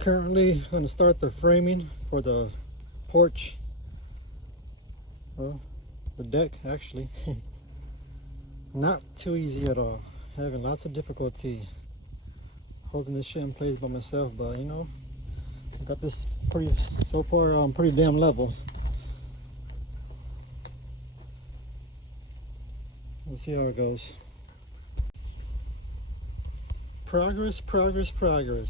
Currently going to start the framing for the porch, well, the deck actually. Not too easy at all. Having lots of difficulty holding this shit in place by myself, but you know, I got this pretty, so far pretty damn level. We'll see how it goes. Progress, progress, progress.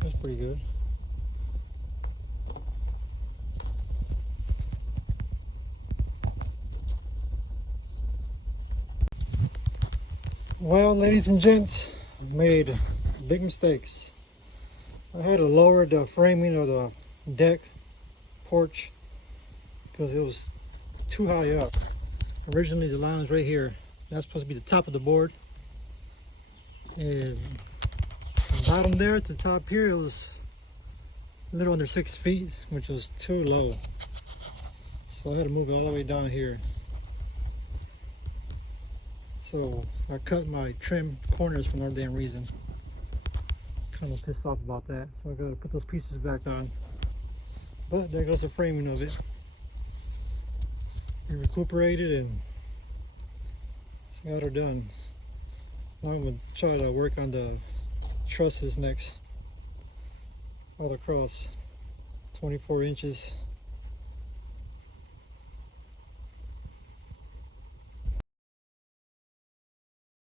That's pretty good. Well, ladies and gents, I've made big mistakes. I had to lower the framing of the deck porch because it was too high up. Originally the line was right here. That's supposed to be the top of the board. And from bottom there to the top here, it was a little under 6 feet, which was too low. So I had to move it all the way down here. So I cut my trim corners for no damn reason. Kind of pissed off about that. So I gotta put those pieces back on. But there goes the framing of it. We recuperated and got her done. Now I'm gonna try to work on the trusses next. All across 24 inches.